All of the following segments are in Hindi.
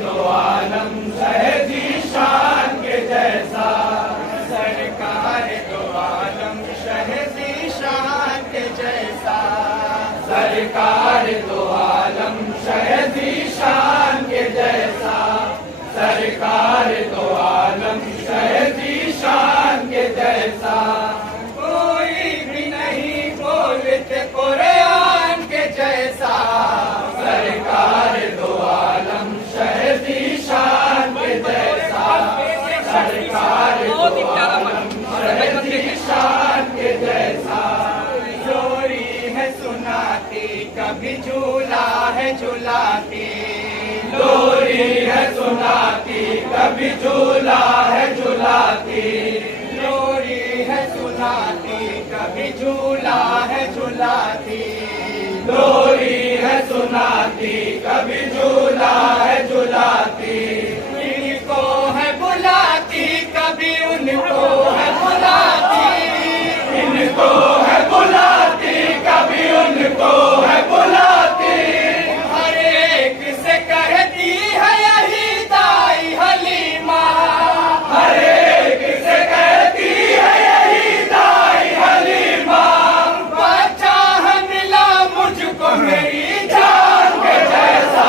दो आलम शहजी शान के जैसा, सरकार दो आलम शहजी शान के जैसा, सरकार दो आलम शहजी शान के जैसा, सरकार दो आलम शहजी शान के जैसा। कोई भी नहीं बोलते कुरान के जैसा, सरकार दो आलम शहजी शान के जैसा, सरकार दो आलम शहजी शान के जैसा। जोरी है सुनाती कभी झूला है झुलाती, लोरी है सुनाती कभी झूला है झुलाती, लोरी है सुनाती कभी झूला है झुलाती, लोरी है सुनाती कभी झूला है झुलाती। इनको है बुलाती कभी उनको है बुलाती, इनको है बुलाती कभी उनको है बुलाती। हर एक से कहती है यही दाई हलीमा, हर एक से कहती है यही दाई हलीमा। बच्चा है मिला मुझको मेरी जान के जैसा,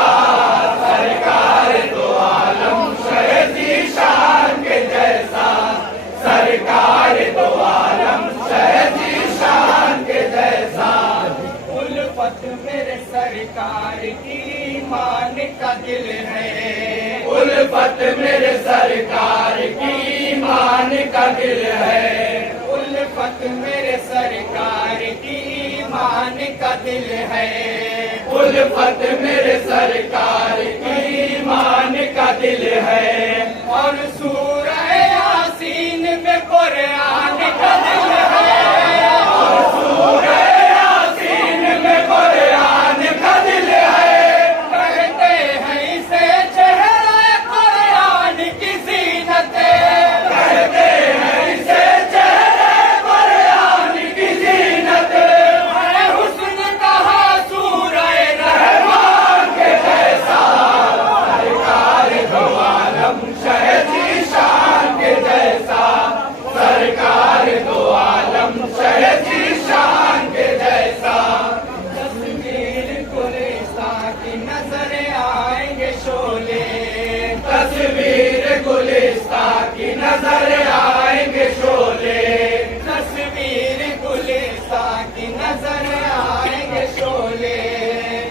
सरकार दो आलम शहजी शान के जैसा, सरकार दो आलम शहजी शान के जैसा। उल्फत मेरे सरकार की ईमान का दिल है, उल्फत मेरे सरकार की ईमान का दिल है, उल्फत मेरे सरकार की ईमान का दिल है, उल्फत मेरे सरकार की ईमान का दिल है। और सूरह यासीन में कुरान का दिल है, और सूरह यासीन में कुरान का दिल है। कहते हैं इसे चेहरा कुरान की ज़ीनत, कहते हैं इसे चेहरा कुरान की ज़ीनत। है हुस्न कहा सूरह रहमान के जैसा, सरकार दो आलम शहजी शान के जैसा, सरकार दो आलम शहजी शान के जैसा। तस्वीर गुलिस्तां की नजर आएंगे शोले, तस्वीर गुलिस्तां की नजर आएंगे शोले, तस्वीर गुलिस्तां की नजर आएंगे शोले,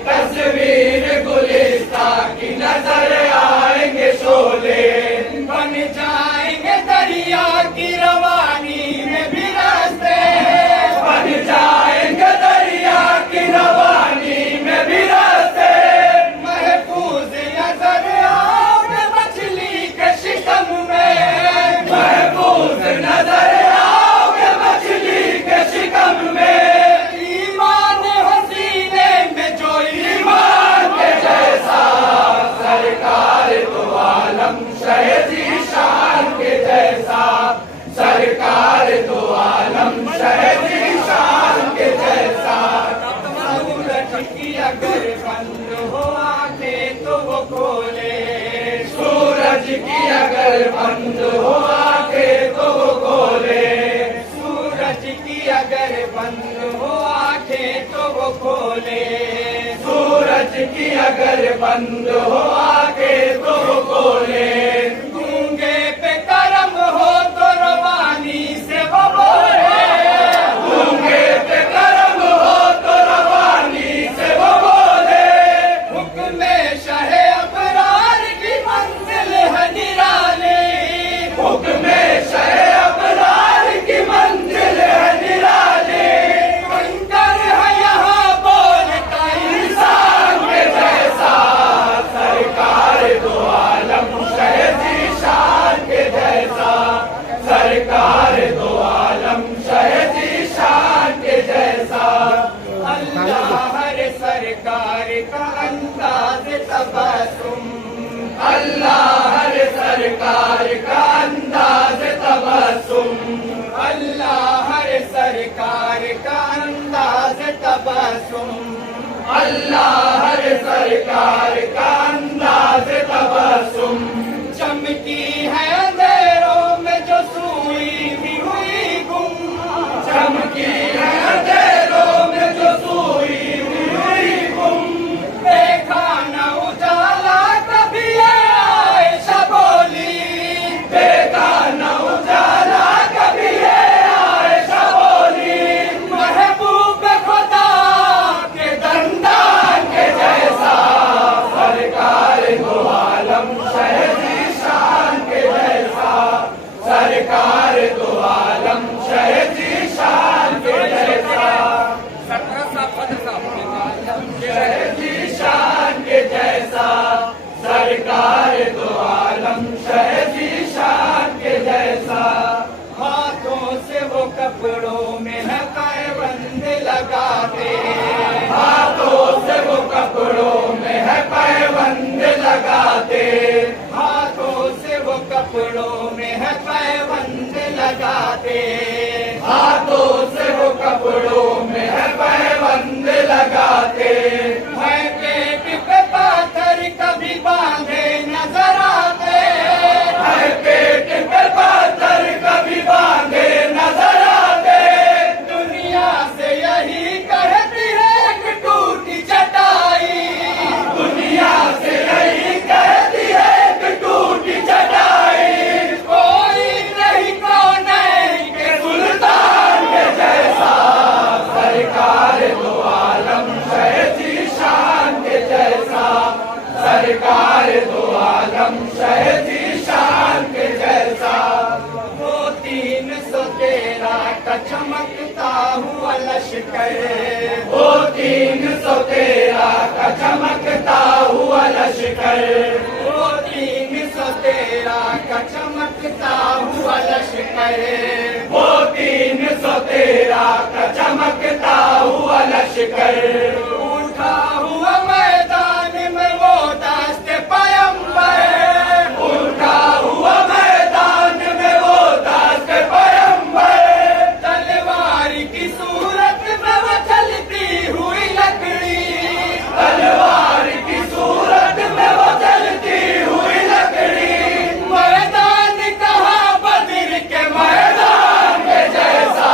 तस्वीर गुलिस्तां की नजर आएंगे शोले। बन जाएंगे दरिया की रवानी में भी रास्ते, बन जाएंगे दरिया की रवानी में भी रास्ते। महफूज नजर आओगे मछली के शिकम में, महफूज नजर आओगे मछली के शिकम में। ईमान हसीने में जो ईमान के जैसा, सरकार दो आलम शहजी शान के जैसा, सरकार दो आलम शहजी शान के जैसा। सूरज की अगर बंद हो आंखें तो वो खोले, सूरज की अगर बंद हो आंखें तो वो खोले, सूरज की अगर बंद हो आंखें तो वो खोले, सूरज की अगर बंद हो आंखें तो वो खोले। गूंगे पे करम हो तो रवानी से वो बोले, गूंगे पे करम हो तो रवानी से वो बोले। हुक्म शाहे अबरार की मंजिल है निराली, हुक्म शाहे अबरार की मंजिल है निराली। कंकर है यहाँ बोलता इंसान के जैसा, सरकार दो आलम शहजी शान के जैसा, सरकार दो आलम शहजी शान के जैसा। अल्लाह रे सरकार का अंदाज तबस्सुम, अल्लाह रे सरकार का अंदाज तबस्सुम, अल्लाह रे सरकार का अंदाज तबस्सुम, अल्लाह रे सरकार का अंदाज तबस्सुम। टुकड़ों में है पैबंद लगाते हैं, पेट पे पाथर कभी बांधे नजर आते हैं, पेट पे पाथर कभी बांधे नजर आते। दुनिया से यही कहती है एक टूटी चटाई, दुनिया से यही कहती है एक टूटी चटाई। कोई नहीं कौन के सुल्तान के जैसा, सरकार दो आलम शह जीशान के जैसा, सरकार दो आलम शह जीशान के जैसा। वो 313 का चमकता हुआ लश्कर, वो 313 का चमकता हुआ लश्कर, वो 313 का चमकता हुआ लश्कर, वो 313 का चमकता हुआ लश्कर। उठा हुआ मैदान में वो दास्ते पैगंबर, उठा हुआ मैदान में वो दास्ते पैगंबर। तलवार की सूरत में वो चलती हुई लकड़ी, तलवार की सूरत में वो चलती हुई लकड़ी। मैदान कहाँ बद्र के मैदान के जैसा,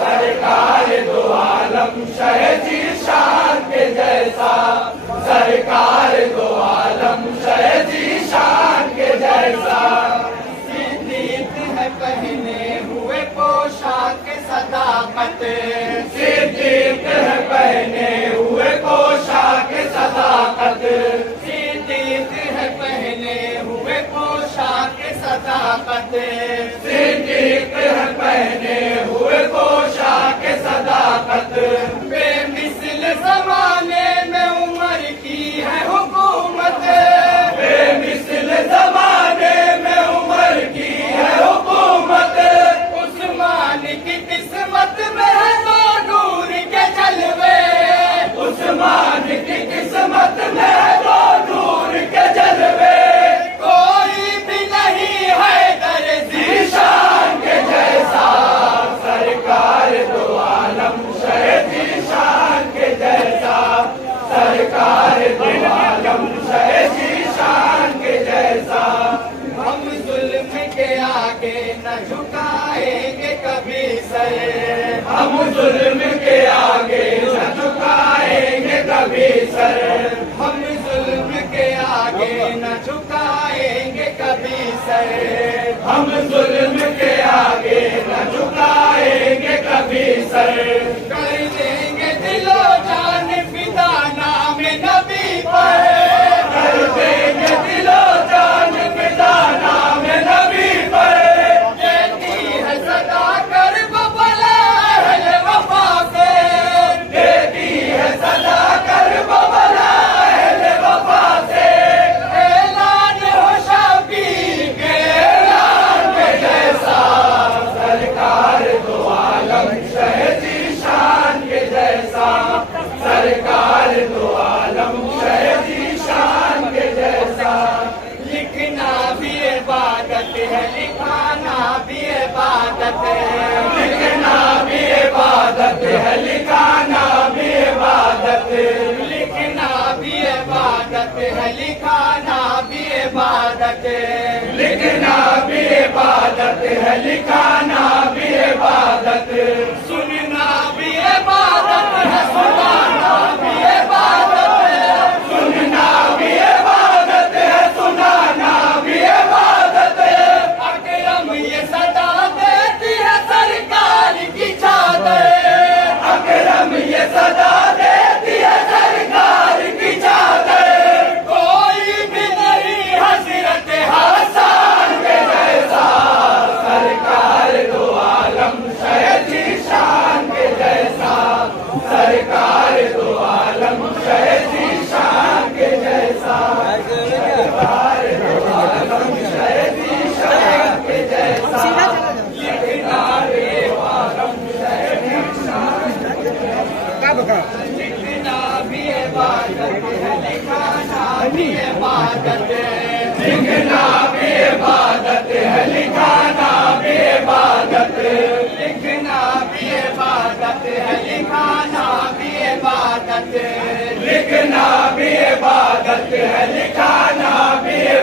सरकार दो आलम शह जीशान के जैसा, सरकार दो आलम शह जीशान के जैसा। सिद्दीक है पहने हुए पोशाक सदाकत, सिद्दीक है पहने हुए पोशाक सदाकत, सिद्दीक है पहने हुए पोशाक सदाकत, सिद्दीक है पहने हुए पोशाक सदाकत। बेमिसल जमाने में उमर की है हुकूमत, बेमिसल जमाने में उमर की है हुकूमत। उस्मान की किस्मत में है दो नूर के जलवे, उस्मान की किस्मत में है दो नूर के जलवे। कोई भी नहीं है दर जीशान के जैसा, सरकार दो आलम शह जीशान के जैसा, सरकार दो आलम शह जीशान के जैसा। हम जुल्म के आगे न झुकाएंगे कभी सर, हम जुल्म के आगे न झुकाएंगे कभी सर, हम जुल्म के आगे न झुकाएंगे कभी सर, हम जुल्म के आगे न झुकाएंगे कभी सर। कर देंगे दिलो जान फिदा नाम नबी पर, कर देंगे दिलो जान फिदा नाम नबी पर। देती है सदा कर बबला अहले वफा से, देती है सदा कर बबला अहले वफा से। ऐलान हो शबीर के ऐलान के जैसा, सरकार दो आलम शह जीशान के जैसा, सरकार दो आलम शह जीशान के जैसा। लिखना भी इबादत है, लिखाना भी इबादत है, लिखना भी इबादत है, लिखाना भी इबादत, लिखना भी इबादत है, लिखाना भी इबादत, लिखना भी इबादत है, लिखाना भी इबादत। सुनना भी इबादत है, सुनाना भी इबादत है, सुनना भी इबादत है, सुनाना भी इबादत है। अकरम ये सदा देती है सरकार की चादर, अकरम ये सदा देती है सरकार की चादर। कोई भी नहीं हजरत हसन के जैसा, सरकार दो आलम शह जीशान के जैसा, सरकार दो आलम शह जीशान के जैसा, सरकार दो आलम शह जीशान के जैसा। लिखना रे आलम शह जीशान के जैसा, लिखना भी इबादत है, लिखाना भी इबादत है, लिखना भी इबादत है, लिखाना भी इबादत, लिखना भी इबादत है, लिखना भी इबादत है, लिखाना भी